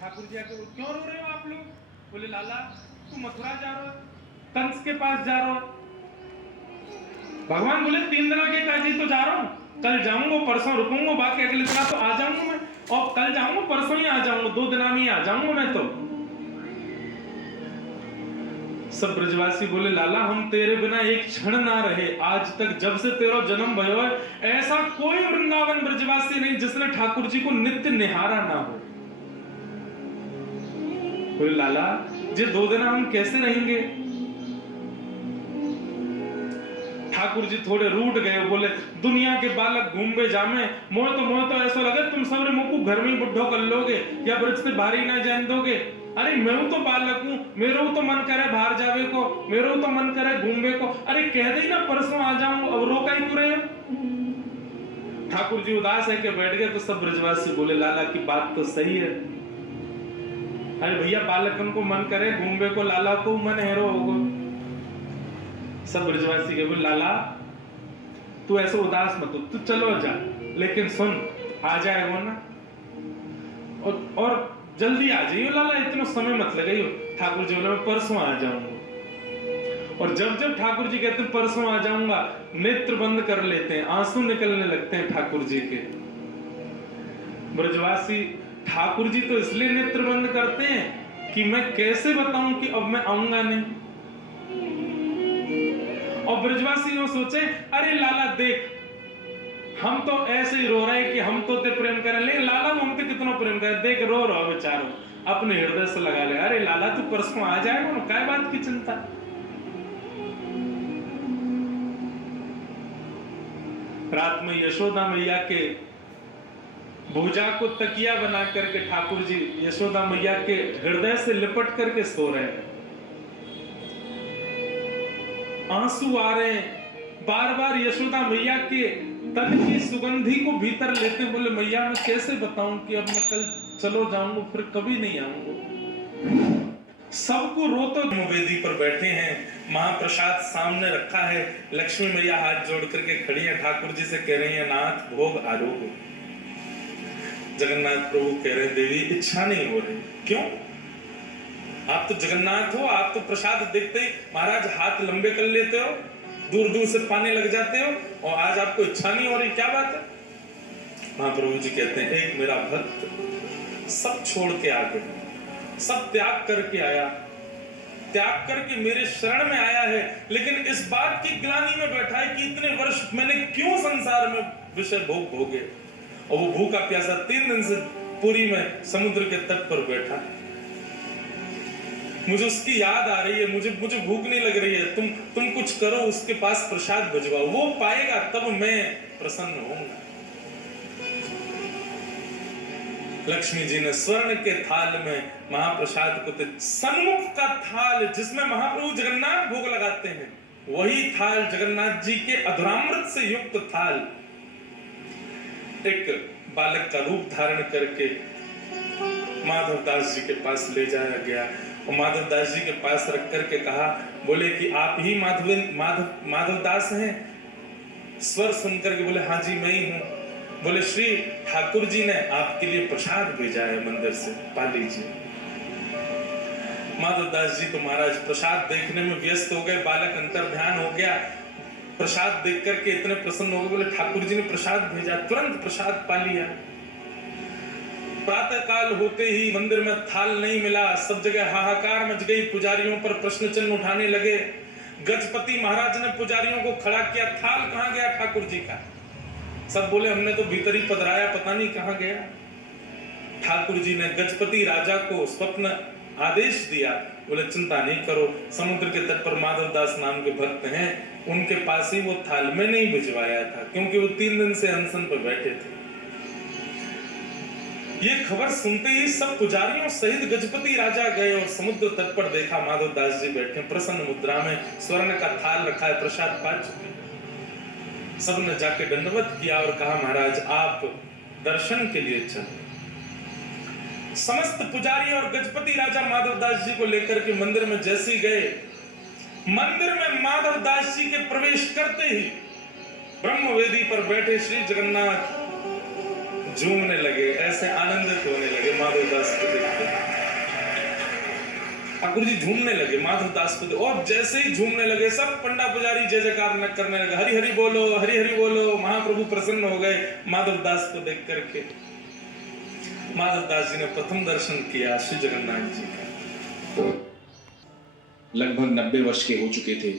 ठाकुर जी आके क्यों रो रहे हो आप लोग? बोले लाला तू मथुरा जा रहे हो, कंस के पास जा रहे हो। भगवान बोले 3 दिन के काजी तो जा रहा हूँ, कल जाऊंगा परसों रुकूंगा, बाकी अगले दिन तो आ जाऊंगा मैं, और कल जाऊंगा परसों ही आ जाऊंगा, 2 दिन में ही आ जाऊंगा मैं तो। सब ब्रजवासी बोले लाला हम तेरे बिना एक क्षण ना रहे, आज तक जब से तेरा जन्म भयो है ऐसा कोई वृंदावन ब्रजवासी नहीं जिसने ठाकुर जी को नित्य निहारा ना हो। बोले लाला ये 2 दिन हम कैसे रहेंगे? ठाकुर जी थोड़े रूठ गए, बोले दुनिया के बालक घूमे जामे, मोह तो ऐसा लगे तुम सबरे मुंह को घर में बुढ़ो कर लोगे या ब्रज से बाहर ही ना जान दोगे। अरे मैं तो बालक हूं, मेरे तो मन करे बाहर जावे को, मेरे तो मन करे घूमने को, अरे कह दे ना परसों आ जाऊं, अब रोका ही क्यों रहे? ठाकुर जी उदास है कि बैठ गए। तो सब ब्रजवासी बोले लाला की बात तो सही है, अरे भैया बालकन को मन करे घूमने को, लाला को मन हैरो होगा। सब ब्रजवासी के बोले लाला तू ऐसे उदास मत हो, तू चलो जा, लेकिन सुन आ जाएगा ना, और जल्दी आ जाइयो लाला, इतना समय मत लगाइयो। ठाकुर जी बोले मैं परसों आ जाऊंगा। और जब जब ठाकुर जी कहते हैं परसों आ जाऊंगा, नेत्र बंद कर लेते हैं, आंसू निकलने लगते हैं ठाकुर जी के। ब्रजवासी ठाकुर जी तो इसलिए नेत्र बंद करते हैं कि मैं कैसे बताऊं कि अब मैं आऊंगा नहीं। और ब्रजवासी यूं सोचे अरे लाला देख हम तो ऐसे ही रो रहे हैं कि हम तो ते प्रेम करें, लेकिन लाला हम तो कितना प्रेम करें, देख रो रहा बेचारो, अपने हृदय से लगा ले। अरे लाला तू परसों आ जाएगा ना, क्या बात की चिंता। रात में यशोदा मैया के भुजा को तकिया बना करके ठाकुर जी यशोदा मैया के हृदय से लिपट करके सो रहे हैं, आंसू आ रहे हैं, बार बार यशोदा मैया के तन की सुगंधी को भीतर लेते। बोले मैया मैं कैसे बताऊं कि अब मैं कल चलो जाऊंगा फिर कभी नहीं आऊंगा। सबको रोते वेदी पर बैठे हैं, महाप्रसाद सामने रखा है, लक्ष्मी मैया हाथ जोड़ करके खड़ी है, ठाकुर जी से कह रही है नाथ भोग आरोग। जगन्नाथ प्रभु कह रहे देवी इच्छा नहीं हो रही। क्यों? आप तो जगन्नाथ हो, आप तो प्रसाद देखते ही महाराज हाथ लंबे कर लेते हो, दूर दूर से पाने लग जाते हो, और आज आपको इच्छा नहीं हो रही, क्या बात है? महाप्रभु जी कहते हैं एक मेरा भक्त सब छोड़ के आ गया, सब त्याग करके आया, त्याग करके मेरे शरण में आया है, लेकिन इस बात की ग्लानि में बैठा है कि इतने वर्ष मैंने क्यों संसार में विषय भोग भोगे। और वो भूखा प्यासा 3 दिन से पुरी में समुद्र के तट पर बैठा, मुझे उसकी याद आ रही है, मुझे भूख नहीं लग रही है, तुम कुछ करो, उसके पास प्रसाद भिजवाओ, वो पाएगा तब मैं प्रसन्न होऊंगा। लक्ष्मी जी ने स्वर्ण के थाल में महाप्रसाद को, सन्मुख का थाल जिसमें महाप्रभु जगन्नाथ भोग लगाते हैं, वही थाल जगन्नाथ जी के अधरामृत से युक्त थाल एक बालक का रूप धारण करके माधवदास जी के पास ले जाया गया। और माधवदास जी के पास रख करके कहा, बोले कि आप ही माधवदास हैं? स्वर सुनकर के बोले हाँ जी मैं ही हूँ। बोले श्री ठाकुर जी ने आपके लिए प्रसाद भेजा है मंदिर से, पा लीजिए। माधवदास जी तो महाराज प्रसाद देखने में व्यस्त हो गए, बालक अंतर ध्यान हो गया, प्रसाद देख करके इतने प्रसन्न हो गए, बोले ठाकुर जी ने प्रसाद भेजा, तुरंत प्रसाद पा लिया। प्रातः काल होते ही मंदिर में थाल नहीं मिला, सब जगह हाहाकार मच गई, पुजारियों पर प्रश्न चिन्ह उठाने लगे। गजपति महाराज ने पुजारियों को खड़ा किया, थाल कहां गया ठाकुर जी का? सब बोले हमने तो भीतर ही पधराया, पता नहीं कहां गया। ठाकुर जी ने गजपति राजा को स्वप्न आदेश दिया, बोले चिंता नहीं करो, समुद्र के तट पर माधवदास नाम के भक्त हैं, उनके पास ही वो थाल में नहीं भिजवाया था, क्योंकि वो 3 दिन से अनशन पर बैठे थे। ये खबर सुनते ही सब पुजारियों सहित गजपति राजा गए और समुद्र तट पर देखा माधवदास जी बैठे प्रसन्न मुद्रा में, स्वर्ण का थाल रखा है, प्रसाद पा चुके। सबने जाके दंडवत किया और कहा महाराज आप दर्शन के लिए चले। समस्त पुजारी और गजपति राजा माधवदास जी को लेकर के मंदिर में जैसे ही गए, मंदिर में माधवदास जी के प्रवेश करते ही ब्रह्मवेदी पर बैठे श्री जगन्नाथ झूमने लगे, ऐसे आनंदित होने लगे माधवदास को देखकर। ठाकुर जी झूमने लगे माधव दास को, और जैसे ही झूमने लगे सब पंडा पुजारी जय जयकार करने लगे, हरि हरि बोलो, हरि हरि बोलो। महाप्रभु प्रसन्न हो गए माधव दास को देख करके। माधव दास जी ने प्रथम दर्शन किया श्री जगन्नाथ जी का। लगभग 90 वर्ष के हो चुके थे।